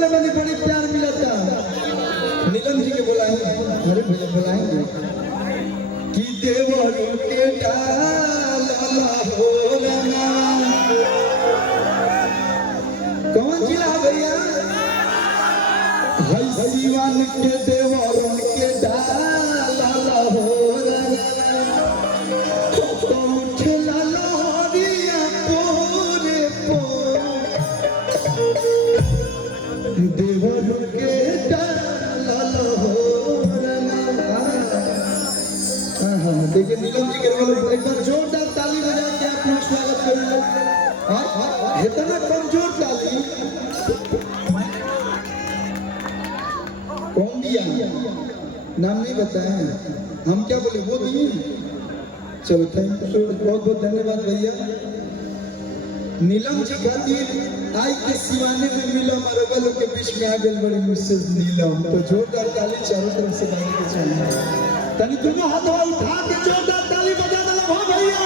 वाले बने बड़े प्यार मिला था। नीलम जी के बुलाएंगे, अरे भैया बुलाएंगे कि देवर के डाला हो रंगा। कौन जिला भैया? हई सिवान के देवर के डाला हो रंगा। देवर के डाला हो रंगा। देखिए नीलम जी के एक बार जोरदार ताली बजा के आप लोग स्वागत करेंगे। इतना कमजोर ताली कौन दिया? नाम नहीं बताया, हम क्या बोले वो दिए। चलो थैंक यू, बहुत बहुत धन्यवाद भैया। नीलम जी खातिर आई के सिवाने में मिलम और बलों के बीच में आ गए बड़ी मिसेस नीलम। तो जोरदार ताली चारों तरफ से बजाने के चाहिए। तनी दोनों हाथ उठा के जोरदार ताली बजा दो हो भैया।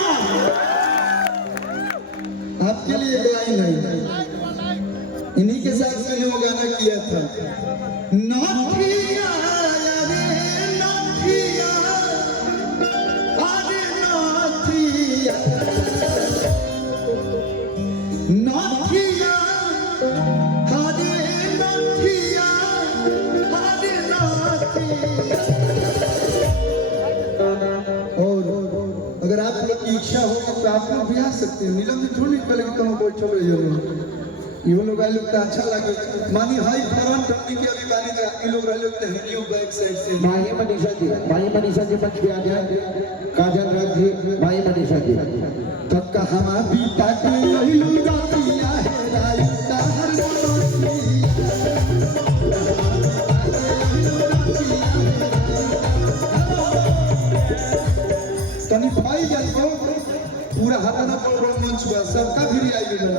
आपके लिए एक लाइन है, इन्हीं के साथ मैंने वो गाना किया था। नथिया रे नथिया अरे नथिया नथिया हरे नथिया हरे नथिया। और अगर आप लोग की इच्छा हो तो आप लोग भी आ सकते हैं। नीलम जी थोड़ी पहले कहूँ कोई छोड़ो ये लोग आए लोग तो अच्छा लगे। मानी हाई फ्रंट हमने के अभी गाने जाते लोग रह लोग तो न्यू बैक साइड से भाई मनीषा जी मंच पे आ जाए। काजल राज जी, भाई मनीषा जी तब का हम भी ताकि यही लोग गातिया है राइता हर तनी भाई जान को पूरा हाथना पर मंच बा सबका भी आई गया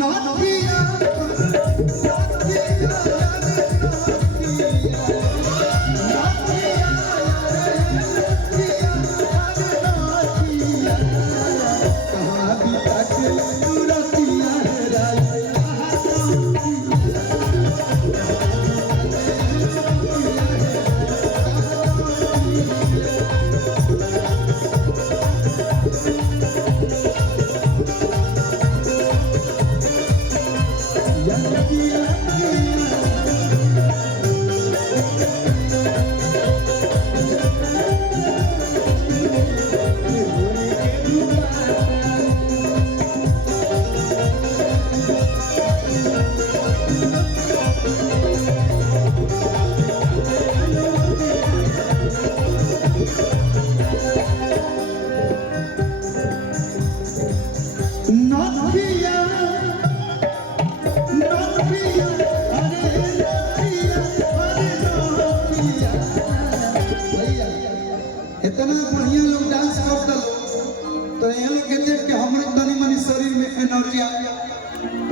नाथिया इतना बढ़िया लोग डांस करते लोग तो ये लोग कहते हैं कि हमारे तनी मनी शरीर में एनर्जी आ गया।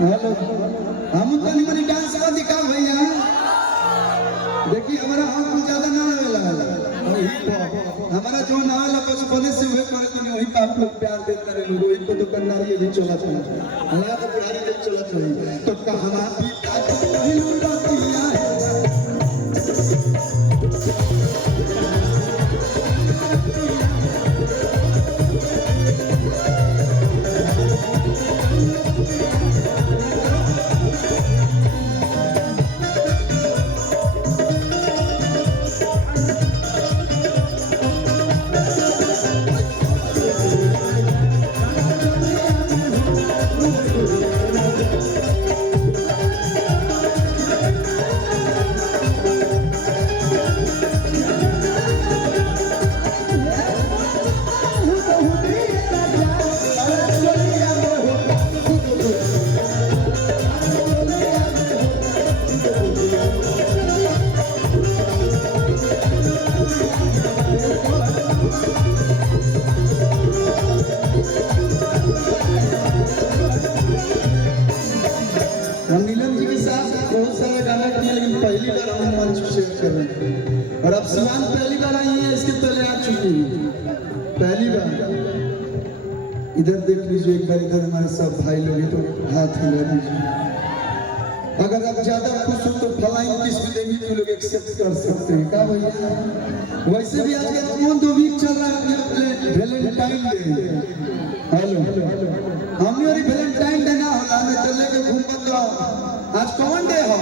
हेलो हम तनी मनी डांस कर दिखा भैया। देखिए हमारा हम ज्यादा ना आवेला, हमारा जो ना आवेला बचपन से हुए करे तो वही पे आप लोग प्यार देते रहे लोग। वही पे दुकानदारी भी चला चला अल्लाह का पुरानी दिन चला चला तो कहना भी ताकि लोग गातिया है। पहली बार हम मंच शेयर कर रहे हैं और अब सवाल पहली बार आई है, इसके पहले आ चुकी है पहली बार। इधर देख लीजिए एक बार, इधर हमारे सब भाई लोग तो हाथ हिला दीजिए। अगर आप ज्यादा खुश हो तो फ्लाइंग किस भी देंगे तो लोग एक्सेप्ट कर सकते हैं का भैया। वैसे भी आज कौन 2 वीक चल रहा है वैलेंटाइन डे। हेलो हमने और वैलेंटाइन डे ना होला में चले के घूमत रहो। आज कौन डे हो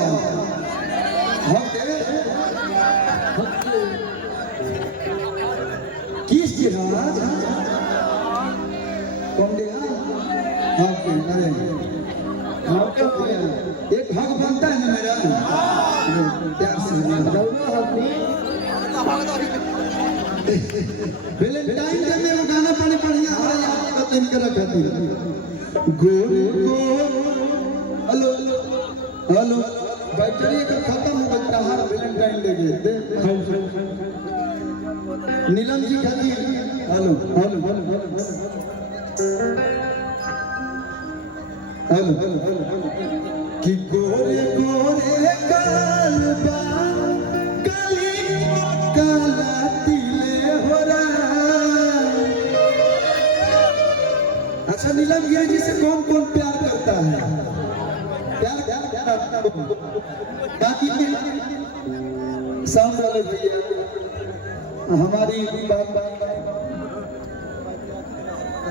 हम डे किस डे है आज कौन डे है हाँ अरे एक भाग बनता है ना मेरा प्यार से वैलेंटाइन डे में वो गाना पानी बढ़िया हो रहा है तो दिन के रखती गोरे को हेलो हेलो बैटरी का खत्म हो गया हर वैलेंटाइन डे के नीलम जी खाती हेलो हेलो हेलो कि गोरे गोरे कालबा काली काला तिले हो रहा। अच्छा नीलम गिरी जी से कौन कौन प्यार करता है प्यार बाकी साउंड वाले भैया हमारी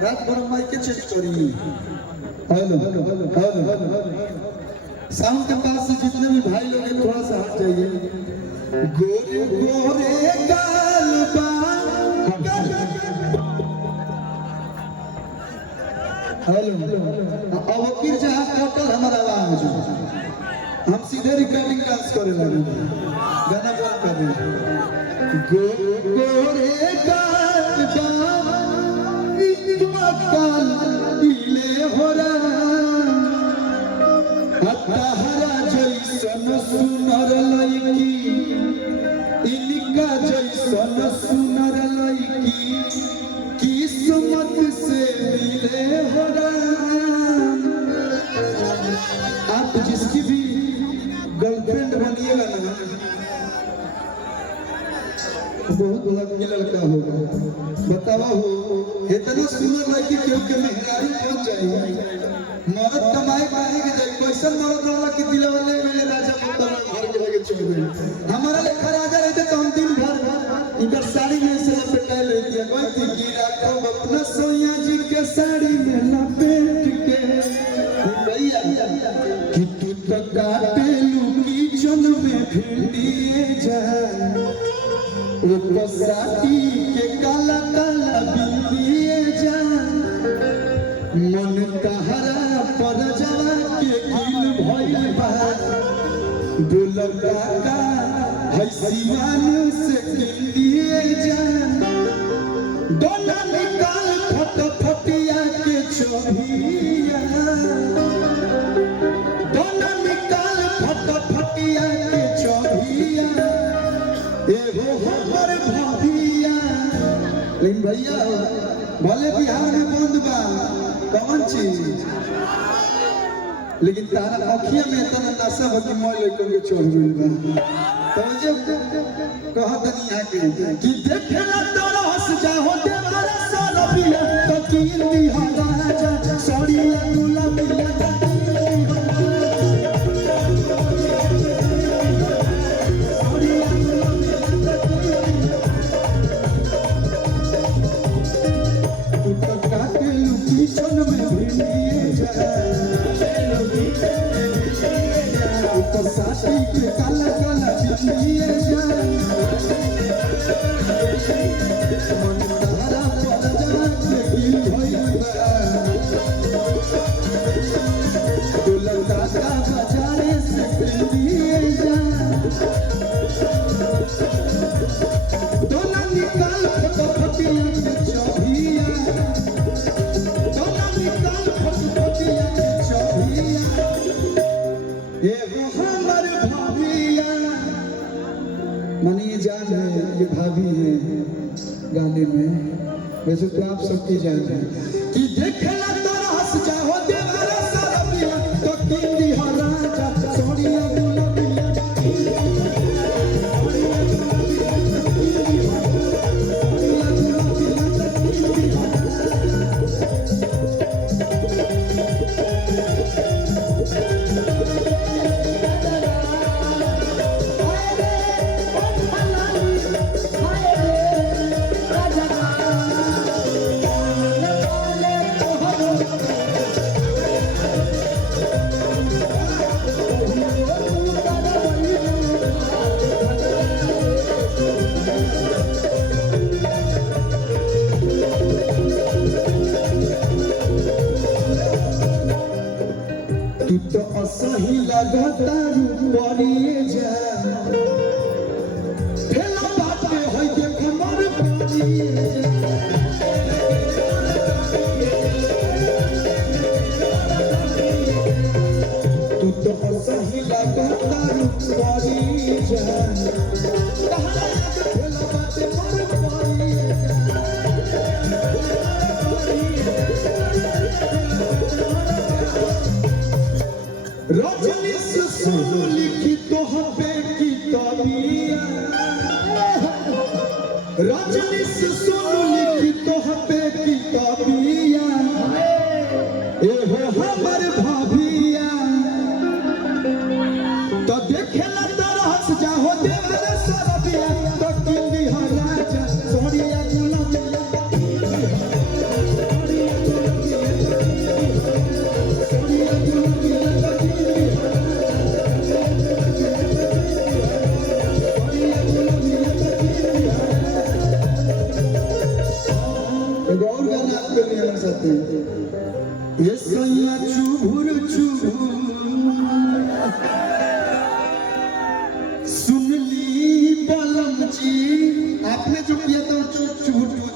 रात भर माइक के चेक करी हेलो साउंड के पास से जितने भी भाई लोग हैं थोड़ा सा हट जाइए। गोरे गोरे गालबा हेलो अब फिर जहाँ टोटल हमारा आवाज हम सीधे रिकॉर्डिंग डांस करे लगे गाना बंद कर दे। गोरे गोरे गालबा काल इले हो रहा हरा जैसन सुनर लड़की इनका जैसन सुनर लड़की किस्मत से मिले हो रहा। आप जिसकी भी गर्लफ्रेंड बनिएगा ना बहुत लड़की लड़का होगा बतावा हो इतना सुंदर लड़की क्यों के मेहरारू पहुंच जाए मरद कमाए पाए के जाए पैसा मरद वाला की दिल वाले मेरे राजा पुत्र घर के लगे छोड़ गए। हमारा लेखा राजा रहते तो हम दिन भर इनका साड़ी में से लपेटा लेती है कोई थी की राखो अपना सोया जी के साड़ी में लपेट के भैया कि तू तो काटे लुकी चल में भिड़िए जा ऊपर साटी के काला काला बिंदिए जा मन तहरा पर जवा के गिल भइल बा दुलका का है सिवान से किंदिए जा दोना निकाल फटफटिया के चोभिया दोना निकाल फटफटिया के चोभिया एगो हमर भाभिया लेकिन भैया भले बिहार में बंद बा कौन चीज लेकिन तारा अखिया में इतना नशा हो कि मोल लेकर के छोड़ गइल बा तो जब कहा तनी यहां के कि देखेला तोरा हंस जाओ देवारा सारा पिया तो कील दिहा राजा सड़िया गुलाबिया काला काला बिंदिए जा मन तहरा पर जवा के गिल भइल बा दुलका का बाजारे से बिंदिए जा दोना निकाल फटफटिया के चोभिया दोना निकाल फटफटिया के चोभिया ये हमर भाभिया माने ये जान है ये भाभी है गाने में वैसे तो आप सबकी जान है कि देखेला तोरा हंस जाओ देवारा सारा पिया तो किंदी राजा सोनिया गुलाबिया सही लगता रूपरिए जा फेला बाटे होई देख मन परिए जा तू तो सही लगता रूपरिए जा फेला बाटे मन परिए रजनी से सुन लिखी तो हबे की तबिया रजनी से सुन लिखी तो हबे की तबिया ए हो हमर भाभिया तो देखे ना तरह से जाहो देवर सरबिया तो किंदी हो राजा सोनिया गुलाबिया गौर गाना आपके लिए हम सकते हैं ये सैया चुभुर चुभुर सुन ली बलम जी आपने जो किया था चुभुर